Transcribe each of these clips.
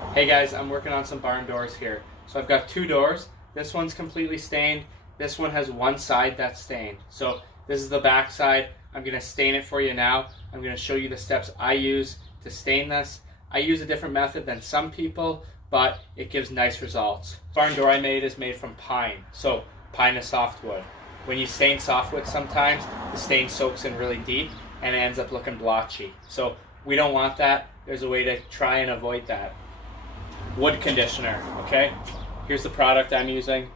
Hey guys, I'm working on some barn doors here. So I've got two doors. This one's completely stained. This one has one side that's stained. So this is the back side. I'm going to stain it for you now. I'm going to show you the steps I use to stain this. I use a different method than some people, but it gives nice results. The barn door I made is made from pine. So pine is softwood. When you stain softwood sometimes, the stain soaks in really deep and it ends up looking blotchy. So we don't want that. There's a way to try and avoid that. Wood conditioner, okay? Here's the product I'm using,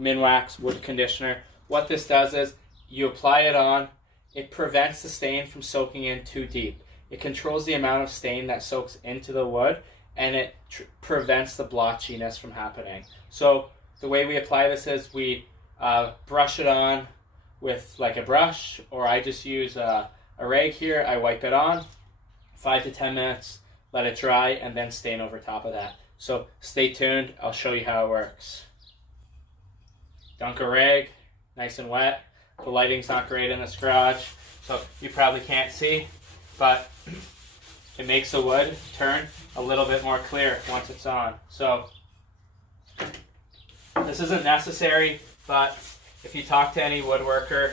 Minwax wood conditioner. What this does is you apply it on, it prevents the stain from soaking in too deep. It controls the amount of stain that soaks into the wood, and it prevents the blotchiness from happening. So the way we apply this is we brush it on with like a brush, or I just use a rag here. I wipe it on, 5 to 10 minutes, let it dry, and then stain over top of that. So stay tuned, I'll show you how it works. Dunk a rag, nice and wet. The lighting's not great in this garage, so you probably can't see, but it makes the wood turn a little bit more clear once it's on. So this isn't necessary, but if you talk to any woodworker,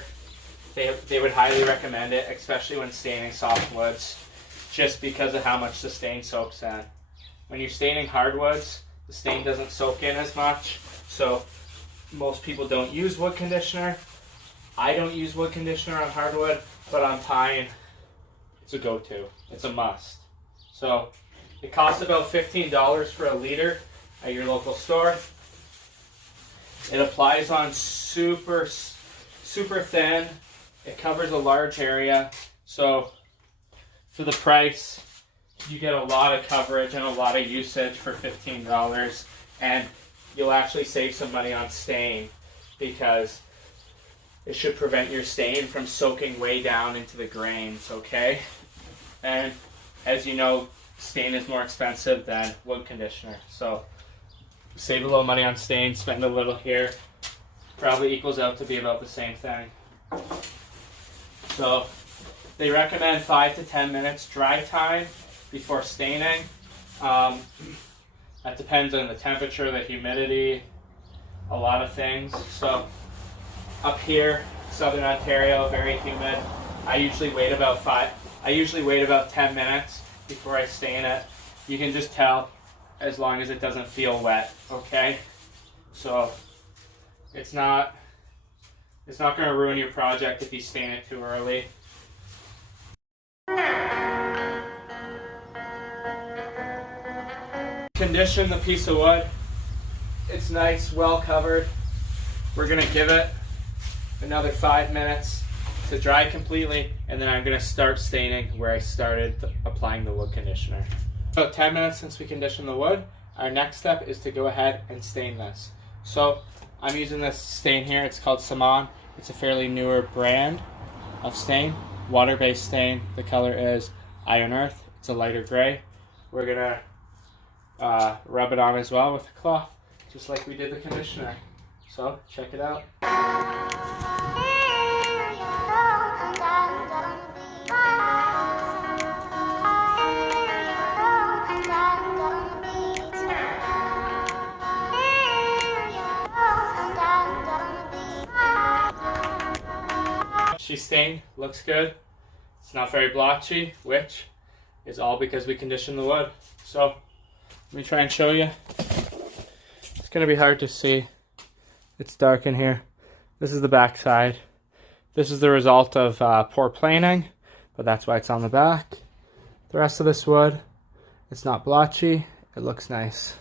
they would highly recommend it, especially when staining soft woods, just because of how much the stain soaks in. When you're staining hardwoods, the stain doesn't soak in as much, so most people don't use wood conditioner. I don't use wood conditioner on hardwood, but on pine, it's a go-to. It's a must. So it costs about $15 for a liter at your local store. It applies on super thin. It covers a large area, so for the price, you get a lot of coverage and a lot of usage for $15, and you'll actually save some money on stain because it should prevent your stain from soaking way down into the grains, okay? And as you know, stain is more expensive than wood conditioner, so save a little money on stain, spend a little here, probably equals out to be about the same thing. So they recommend 5 to 10 minutes dry time before staining. That depends on the temperature, the humidity, a lot of things. So up here, Southern Ontario, very humid. I usually wait about 10 minutes before I stain it. You can just tell as long as it doesn't feel wet, okay? So it's not going to ruin your project if you stain it too early. Condition the piece of wood. It's nice, well covered. We're going to give it another 5 minutes to dry completely, and then I'm going to start staining where I started applying the wood conditioner. About 10 minutes since we conditioned the wood, our next step is to go ahead and stain this. So I'm using this stain here. It's called Saman. It's a fairly newer brand of stain, water-based stain. The color is Iron Earth. It's a lighter gray. We're going to rub it on as well with a cloth, just like we did the conditioner. So check it out. She's stained, looks good. It's not very blotchy, which is all because we conditioned the wood. So let me try and show you. It's going to be hard to see. It's dark in here. This is the back side. This is the result of poor planing, but that's why it's on the back. The rest of this wood, it's not blotchy. It looks nice.